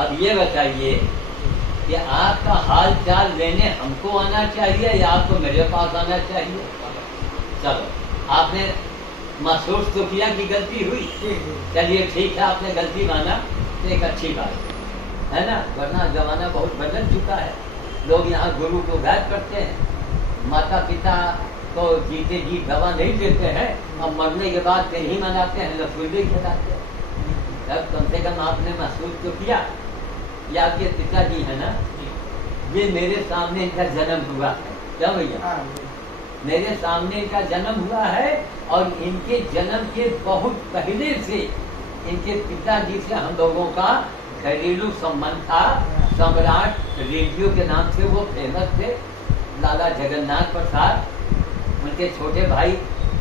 अब ये बताइए कि आपका हाल चाल लेने हमको आना चाहिए या आपको मेरे पास आना चाहिए? चलो, आपने महसूस तो किया कि गलती हुई, चलिए ठीक है, आपने गलती माना तो एक अच्छी बात है ना, वरना जमाना बहुत बदल चुका है। लोग यहाँ गुरु को गायब करते हैं, माता पिता तो जीते जी दवा नहीं देते हैं, अब मरने के बाद नहीं मनाते हैं, रसगुल्ले खिलाते हैं। तब कम से कम आपने महसूस तो किया। ये आपके पिताजी है ना, ये मेरे सामने इनका जन्म हुआ है, क्या भैया? मेरे सामने इनका जन्म हुआ है और इनके जन्म के बहुत पहले से इनके पिताजी से हम लोगों का घरेलू संबंध था। सम्राट रेडियो के नाम से वो फेमस थे, लाला जगन्नाथ प्रसाद। उनके छोटे भाई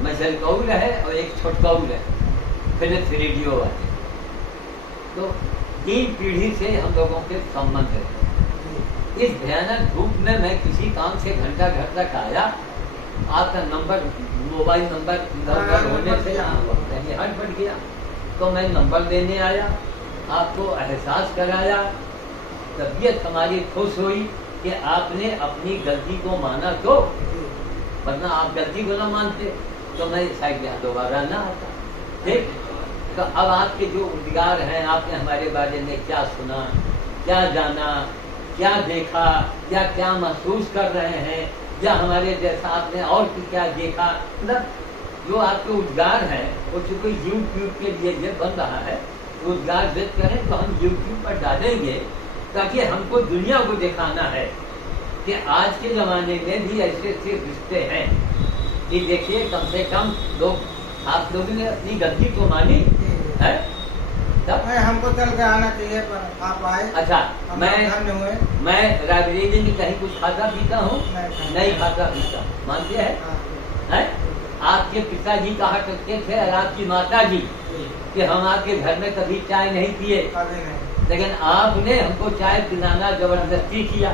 मजल कौल है और एक छोटकौल है, फिलिप्स रेडियो वाले। तो 3 पीढ़ी से हम लोगों के संबंध है। इस भयानक धूप में मैं किसी काम से घंटा घर तक आया, आपका नंबर, मोबाइल नंबर होने से हट पड़ गया, तो मैं नंबर देने आया, आपको एहसास कराया। तबीयत हमारी खुश हुई कि आपने अपनी गलती को माना, तो वरना आप गलती को ना मानते तो मैं शायद यहाँ दोबारा ना आता। ठीक, तो अब आपके जो उद्गार हैं, आपने हमारे बारे में क्या सुना, क्या जाना, क्या देखा, या क्या महसूस कर रहे हैं, या हमारे जैसा आपने और क्या देखा, मतलब जो आपके उद्गार हैं वो चूंकि यूट्यूब के लिए ये बन रहा है, उद्गार व्यक्त करें तो हम यूट्यूब पर डालेंगे ताकि हमको दुनिया को दिखाना है कि आज के ज़माने में भी ऐसे ऐसे रिश्ते हैं कि देखिए, कम से कम लोग, आप लोगों ने अपनी गलती को मानी है। तब हमको चल के आना चाहिए, पर आप आए। अच्छा, मैं रायबरेली में कहीं कुछ खाता पीता हूँ? नहीं खाता पीता, मानते हैं? आपके पिताजी कहा करते थे और आपकी माता जी कि हम आपके घर में कभी चाय नहीं पिए, लेकिन आपने हमको चाय पिलाना जबरदस्ती किया,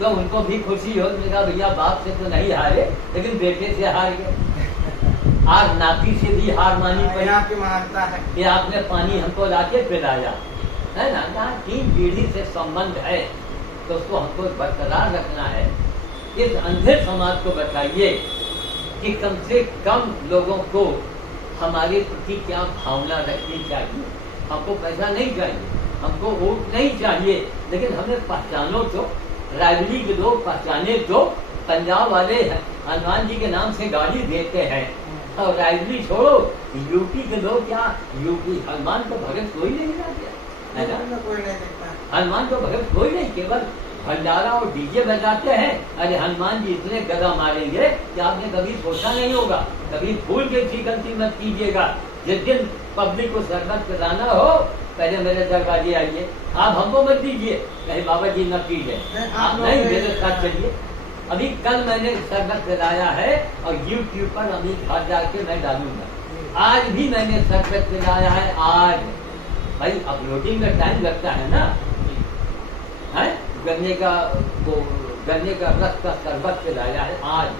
तो उनको भी खुशी हो। मेरा भैया बाप से तो नहीं हारे, लेकिन बेटे से हार गए। आज नाती से भी हार मानी पड़ी, आपकी मानता है कि आपने पानी हमको लाके पिलाया, है ना। जहाँ 3 पीढ़ी से संबंध है तो उसको हमको बरकरार रखना है। इस अंधे समाज को बताइए कि कम से कम लोगों को हमारे प्रति क्या भावना रखनी चाहिए। हमको पैसा नहीं चाहिए, हमको वोट नहीं चाहिए, लेकिन हमें पहचानो तो, रायबरेली के लोग पहचाने तो। पंजाब वाले हनुमान जी के नाम से गाड़ी देते हैं, और रायबरेली छोड़ो, यूपी के लोग क्या, यूपी हनुमान को भगत कोई नहीं जाते, है ना, कोई नहीं देखता। हनुमान को भगत कोई नहीं, केवल भंडारा और डीजे बजाते हैं। अरे हनुमान जी इतने गदा मारेंगे कि आपने कभी सोचा नहीं होगा। कभी भूल के भी गलती मत कीजिएगा। जिस दिन पब्लिक को शरबत पिलाना हो, पहले मेरे दरवाजे आइए, आप हमको मत दीजिए, कहीं बाबा जी न कीजिए, आप नहीं मेरे साथ चलिए। अभी कल मैंने शरबत पिलाया है और यूट्यूब पर अभी घर जाके मैं डालूंगा। आज भी मैंने शरबत पिलाया है, आज भाई अपलोडिंग में टाइम लगता है ना, है गन्ने का रस का शरबत पिलाया है आज,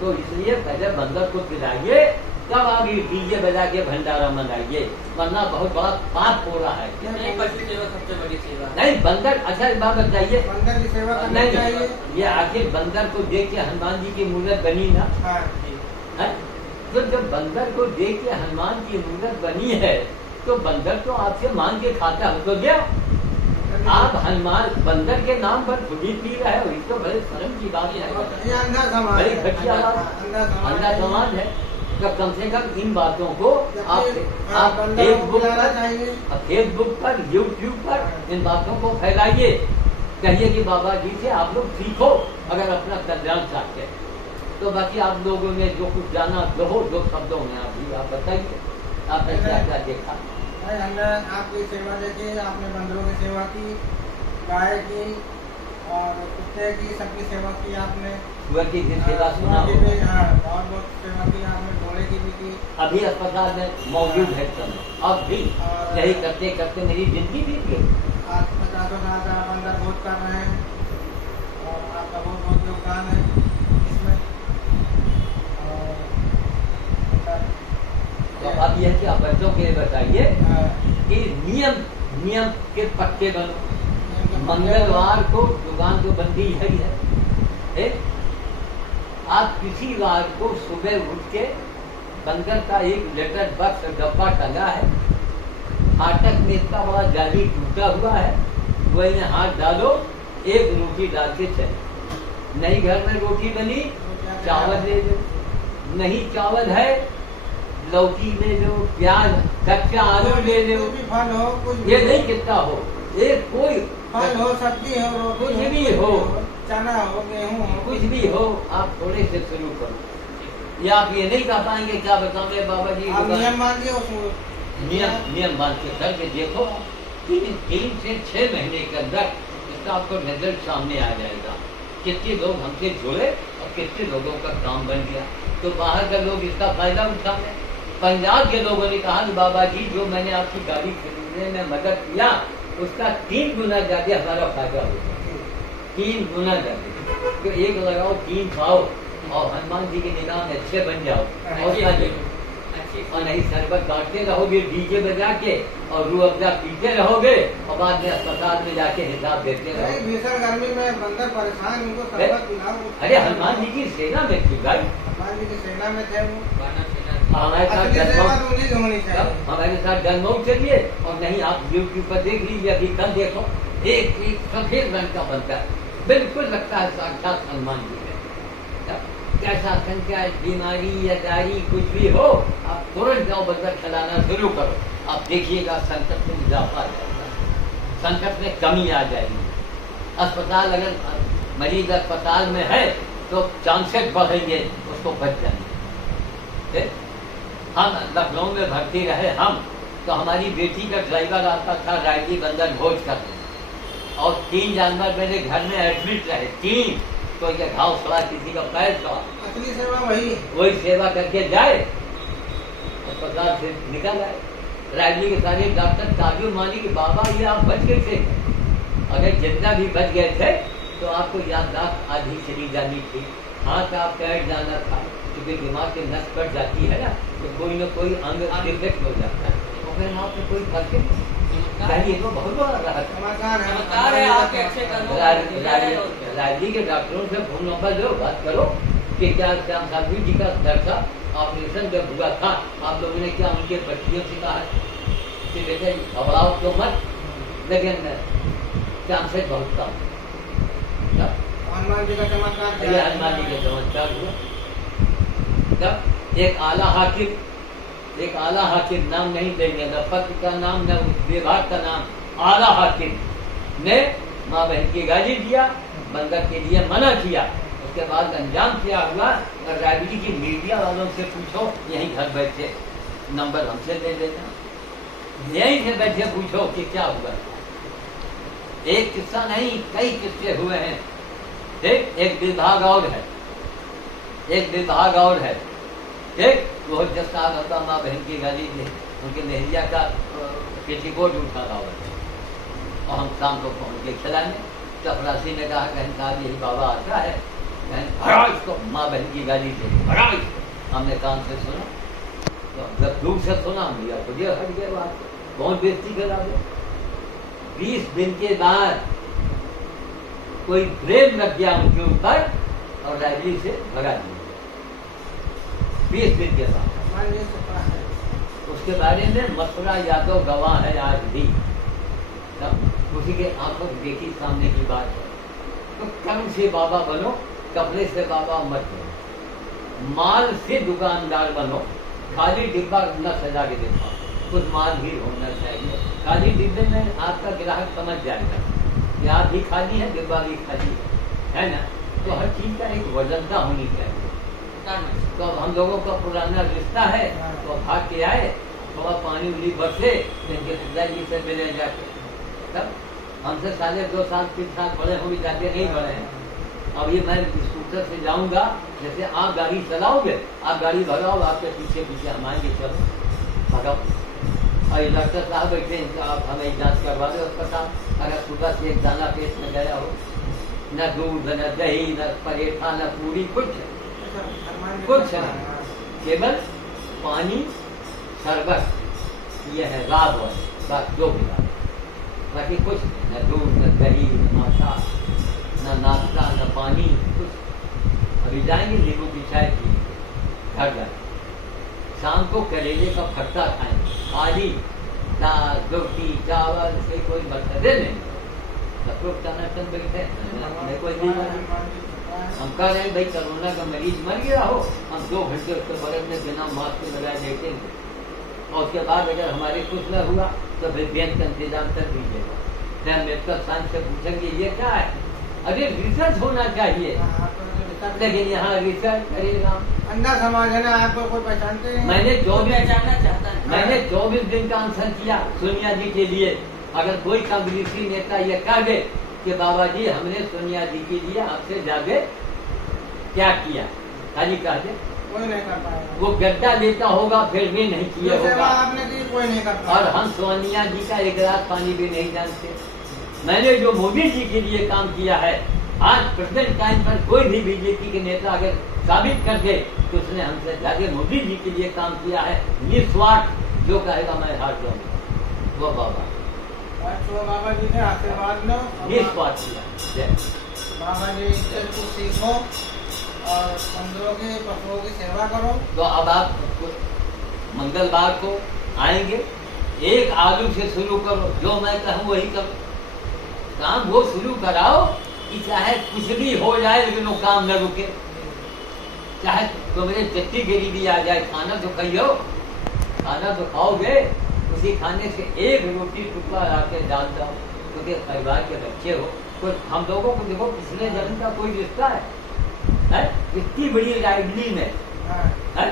तो इसलिए पहले बंदर को पिलाइए, तब आगे डीजे बजा के भंडारा मनाइए, वरना बहुत बड़ा पाप हो रहा है। सबसे बड़ी सेवा नहीं बंदर, अच्छा एक बात बताइए, बंदर की सेवा करनी नहीं चाहिए। ये आखिर बंदर को देख के हनुमान जी की मूर्त बनी ना, है? तो जब बंदर को देख के हनुमान की मूर्त बनी है, तो बंदर तो आपसे मांग के खाता हो तो गया। आप हनुमान बंदर के नाम पर खुदी पी रहे हो, तो बड़े शर्म की बात है, बड़ी घटिया बात, अंधा समाज है। तो कम से कम इन बातों को आप फेसबुक पर, यूट्यूब पर इन बातों को फैलाइए। कहिए कि बाबा जी से आप लोग सीखो अगर अपना कल्याण चाहते हैं। तो बाकी आप लोगों ने जो कुछ जाना, दो शब्दों में आप बताइए, आपने क्या क्या देखा? हमने आपकी सेवा देखी, आपने बंदरों की सेवा की, गाय की और कुत्ते की, सबकी सेवा की आपने। सुअर की भी सेवा सुना और बहुत सेवा की आपने, घोड़े की भी की। अभी अस्पताल में मौजूद है सब, अब भी यही करते करते मेरी जिंदगी बीत गई। आज 50 साल का बंदर बहुत कर रहे हैं और आपका बहुत बहुत योगदान है इसमें। तो अब यह कि आप बच्चों के लिए बताइए कि नियम के पक्के बनो। मंगलवार को दुकान तो बंदी है ही है। आप किसी वार को सुबह उठ के बंदर का एक लेटर बक्स डब्बा टंगा है, फाटक में इतना बड़ा जाली टूटा हुआ है, वही में हाथ डालो, एक रोटी डाल के चले। नहीं घर में रोटी बनी, चावल ले लो, नहीं चावल है लौकी ले लो, प्याज कच्चा आलू ले लो, कोई भी फल हो, कुछ ये नहीं कितना हो, एक कोई फल हो, सब्जी हो, रोटी कुछ भी हो, चना हो, गेहूं हो, कुछ भी हो, आप थोड़े से शुरू करो। या आप ये नहीं कह पाएंगे क्या बताओगे बाबा जी, आप नियम मान लियो उसको, नियम मान के करके देखो, 3 से 6 महीने के अंदर इसका आपको रिजल्ट सामने आ जाएगा। कितने लोग हमसे जुड़े और कितने लोगों का काम बन गया। तो बाहर के लोग इसका फायदा उठा रहे। पंजाब के लोगों ने कहा कि बाबा जी जो मैंने आपकी गाड़ी खरीदने में मदद किया उसका 3 गुना ज्यादा हमारा फायदा होगा, 3 गुना ज्यादा। तो एक लगाओ 3 पाओ और हनुमान जी की निगाह में अच्छे बन जाओ और खा लो। और नहीं शरबत बांटते रहोगे डीजे बजा के और रूह अफ़ज़ा पीते रहोगे और बाद में अस्पताल में जाके हिसाब देते नहीं, रहोगे। भीषण गर्मी में बंदर परेशान, उनको शरबत पिलाओ। अरे हनुमान जी की सेना में थी भाई, हनुमान जी की सेना में थे वो। हमारे साथ असली सेवा जन्मोत्सव तो उन्हीं की होनी चाहिए। हमारे साथ जन्मोत्सव चलिए और नहीं आप यूट्यूब पर देख लीजिए, अभी कल देखो एक सफेद रंग का बनता है, बिल्कुल लगता है साक्षात हनुमान जी है। कैसा संख्या बीमारी या दारी कुछ भी हो, आप तुरंत जाओ बंदर खिलाना शुरू करो, आप देखिएगा संकट में इजाफा आ जाएगा, संकट में कमी आ जाएगी। अस्पताल अगर मरीज अस्पताल में है तो चांसेस बढ़ेंगे उसको बच जाएंगे। हम लखनऊ में भर्ती रहे हम, तो हमारी बेटी का ड्राइवर आता था रायगी बंदर भोज कर, और 3 जानवर मेरे घर में एडमिट रहे, 3। तो ये घाव सड़ा, किसी का पैर सड़ा, असली सेवा वही है। वही सेवा करके जाए अस्पताल से निकल आए। रायगी के सारे डॉक्टर ताजुब मानी कि बाबा ये आप बच गए थे, अगर जितना भी बच गए थे तो आपको याददाश्त आधी चली जानी थी, हाथ आप पैर जाना था, क्योंकि दिमाग की नस कट जाती है ना, तो कोई न कोई अंग डिफेक्ट हो जाता है, और फिर वहाँ पे कोई फर्क नहीं। ये तो बहुत बड़ा राहत चमत्कार है, चमत्कार है आपके अच्छे कर्मों का। है। रायगी के डॉक्टरों से फोन नंबर दो, बात करो कि क्या श्याम साधु जी का दर्जा ऑपरेशन जब हुआ था आप लोगों ने क्या उनके बच्चियों से कहा कि बेटे घबराओ तो मत, लेकिन श्याम से बहुत काम। हनुमान जी का चमत्कार ये हनुमान जी का चमत्कार हुआ। तब एक आला हाकिम, नाम नहीं देंगे, न पत्र का नाम न विभाग का नाम, आला हाकिम ने माँ बहन की गाली दिया, बंदर के लिए मना किया। उसके बाद अंजाम क्या हुआ, और रायबरी की मीडिया वालों से पूछो, यहीं घर बैठे नंबर हमसे ले लेना, यहीं से बैठे पूछो कि क्या हुआ। एक किस्सा नहीं, कई किस्से हुए हैं। एक विभाग और है, ठीक, वो जब साहब होता माँ बहन की गाली में उनके मेहरिया का पेटीकोट उठा रहा और हम शाम को पहुँच के खिलाने, चपरासी ने कहा कहन साहब यही बाबा आता है, भरा इसको, माँ बहन की गाली से भरा इसको। हमने कान से सुना, तो जब दूर से सुना भैया खुद हट गया बात, कौन बेइज्जती करा दे। 20 दिन के बाद कोई ब्रेन लग गया उनके ऊपर और रायबरी से भगा दिया, 20 दिन के बाद। हनुमान जी से पता है। उसके बारे में मथुरा यादव गवाह है आज भी, तब उसी के आंखों देखी सामने की बात है। तो कर्म से बाबा बनो, कपड़े से बाबा मत बनो, माल से दुकानदार बनो, खाली डिब्बा न सजा के देखो, कुछ माल भी होना चाहिए। खाली डिब्बे में आपका ग्राहक समझ जाएगा कि आप भी खाली है, डिब्बा भी खाली है ना। तो हर चीज का एक वजनता होनी चाहिए। तो अब हम लोगों का पुराना रिश्ता है, तो भाग के आए, थोड़ा पानी उली बरसे, इनके पिताजी से मिले जाके, तब हमसे साले 2 साल 3 साल बड़े हो भी जाते नहीं बड़े हैं। अब ये मैं स्कूटर से जाऊंगा, जैसे आप गाड़ी चलाओगे, आप गाड़ी भगाओ, आपके पीछे पीछे हम आएंगे, चलो भगाओ। और ये डॉक्टर साहब बैठे, आप हमें जांच करवा दो अस्पताल, अगर सुबह से एक दाना पेट में गया हो, न दूध न दही न परेठा न पूरी, कुछ नहीं, केवल पानी शरबत, यह है राब वाले, बस 2 गिलास। बाकी कुछ नहीं, न दूध न दही न माशा न नाश्ता न पानी कुछ। अभी जाएंगे नींबू की चाय पिएंगे घर जाए, शाम को करेले का भट्टा खाएंगे, खाली दाल रोटी चावल से कोई मतलब नहीं, सब लोग टनाटन बैठे कोई हम कह रहे हैं भाई कोरोना का मरीज मर गया हो, हम 2 घंटे उसके बगल में बिना मास्क लगाए देखेंगे, और उसके बाद अगर हमारे कुछ न हुआ तो फिर बेन का इंतजाम कर दीजिएगा। फिर मेडिकल साइंस से पूछेंगे ये क्या है, अरे रिसर्च होना चाहिए, लेकिन यहाँ रिसर्च करेगा। अंधा समाज है ना, आपको कोई पहचानते नहीं। मैंने 24 पहचानना चाहता है। मैंने 24 दिन का आंसर किया सोनिया जी के लिए। अगर कोई कांग्रेसी नेता ये कह दे कि बाबा जी हमने सोनिया जी के लिए आपसे ज्यादा क्या किया, खाली कह दे, कोई नहीं कर पाएगा। वो गड्ढा लेता होगा फिर भी नहीं किया जो सेवा होगा। आपने की कोई नहीं कर पाएगा। और हम सोनिया जी का एक गिलास पानी भी नहीं जानते। मैंने जो मोदी जी के लिए काम किया है, आज प्रेजेंट टाइम पर कोई भी बीजेपी के नेता अगर साबित कर दे तो उसने हमसे ज्यादा मोदी जी के लिए काम किया है, निस्वार्थ। जो कहेगा मैं हाथ दूंगा वो बाबा तो बाबा जी ने आशीर्वाद लो, निस्वार्थ किया। जय। बाबा जी से कुछ सीखो और बंदरों की पशुओं की सेवा करो। तो अब आप मंगलवार को आएंगे, एक आलू से शुरू करो, जो मैं कहूँ वही करो, काम वो शुरू कराओ कि चाहे कुछ भी हो जाए लेकिन वो काम न रुके, चाहे तुम्हारे जट्टी गरीबी आ जाए, खाना तो खाइयो, खाना तो खाओगे, उसी खाने से एक रोटी टुकड़ा आके डाल दो, क्योंकि परिवार के बच्चे हो। तो हम लोगों को देखो पिछले जन्म का कोई रिश्ता है? इतनी बड़ी राइडली में है?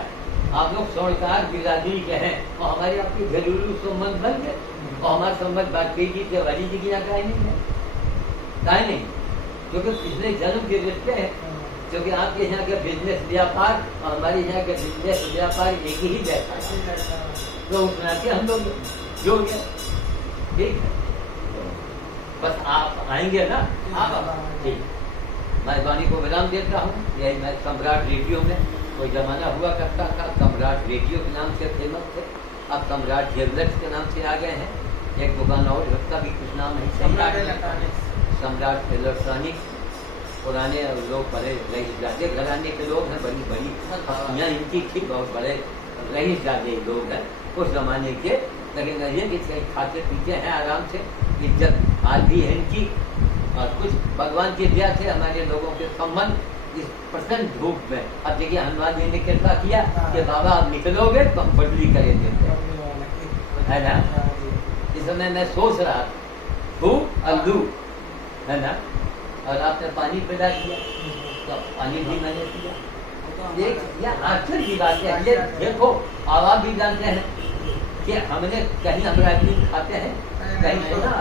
आप लोग सरकार बिरादरी के हैं और हमारे आपके घरेलू संबंध बन गए, और हमारा संबंध वाजपेयी जी तिवारी जी की यहाँ का नहीं है, का नहीं, क्योंकि पिछले जन्म के रिश्ते हैं। क्योंकि आपके यहाँ का बिजनेस व्यापार और हमारे यहाँ का बिजनेस व्यापार एक ही जैसा है, तो उस नाते हम लोग जोड़ गए। ठीक है, बस आप आएंगे ना? ठीक, मैं वाणी को विराम देता हूँ। यही मैं सम्राट रेडियो में कोई जमाना हुआ करता था, सम्राट रेडियो के नाम से फेमस थे, अब सम्राट ज्वेलर्स के नाम से आ गए हैं। एक दुकान और उसका भी कुछ नाम है, सम्राट इलेक्ट्रॉनिक्स। पुराने लोग बड़े रईस घराने के लोग हैं, बड़ी बड़ी हस्तियाँ इनकी थी, बहुत बड़े रईस लोग हैं उस जमाने के, लेकिन ये कि खाते पीते हैं आराम से, इज्जत आज भी है इनकी। और कुछ भगवान की दया से हमारे लोगों के संबंध इस प्रचंड धूप में, अब देखिए हनुमान जी ने कृपा किया कि बाबा आप निकलोगे तो हम बदली करेंगे, है ना? इस समय मैं सोच रहा हूँ अल्लू, है ना, और आपने पानी पैदा किया तो पानी भी मैंने पिया। यह आश्चर्य की बात है। ये देखो, अब आप भी जानते हैं कि हमने कहीं अमरावती खाते हैं, कहीं सुना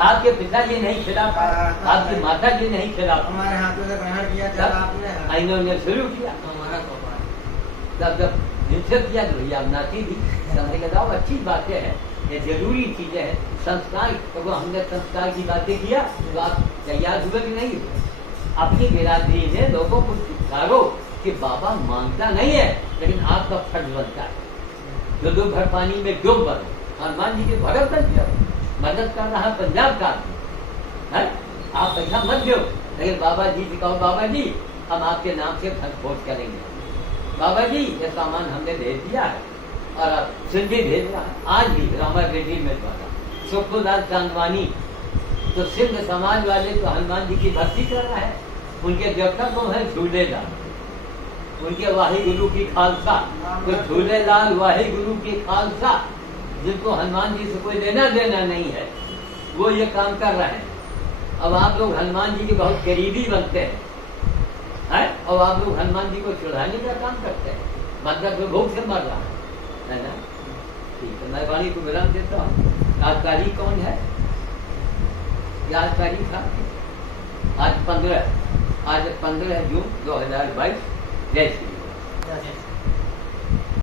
आपके पिताजी नहीं खिला पाए, आपकी माता जी नहीं खिला पाए, हमारे हाथों से ग्रहण किया जब आपने इन्होंने शुरू किया, जब निश्चित किया तो भैया नाती भी समझ लगाओ। अच्छी बातें हैं, ये जरूरी चीजें हैं। संस्कार, तो वो हमने संस्कार की बातें किया तो आप तैयार हुए कि नहीं? अपनी बिरादरी ने लोगों को सिखाओ कि बाबा मांगता नहीं है, लेकिन आपका फर्ज बनता है। जो दो भर पानी में डूब बनो, हनुमान जी के भगत बन जाओ, मदद कर रहा पंजाब का है, आप पैसा मत दो, लेकिन बाबा जी से कहो बाबा जी हम आपके नाम से फल खोज करेंगे, बाबा जी ये सामान हमने भेज दिया है, और अब सिंधी भेज रहा है। आज भी रामा रेड्डी में द्वारा सुखलाल चांदवानी तो सिंध समाज वाले तो हनुमान जी की भक्ति कर रहा है, उनके देवता तो है झूलेलाल, उनके वाहे गुरु की खालसा, तो झूलेलाल वाहे गुरु की खालसा, जिनको हनुमान जी से कोई लेना देना नहीं है, वो ये काम कर रहे हैं। अब आप लोग हनुमान जी के बहुत करीबी बनते हैं, और आप लोग हनुमान जी को चढ़ाने का काम करते हैं, बंदर तो भूख से मर रहा है ना? ठीक है, मैं वाणी को विराम देता हूँ। आज तारीख कौन है? आज तारीख था आज 15 जून 2022। जय श्री राम।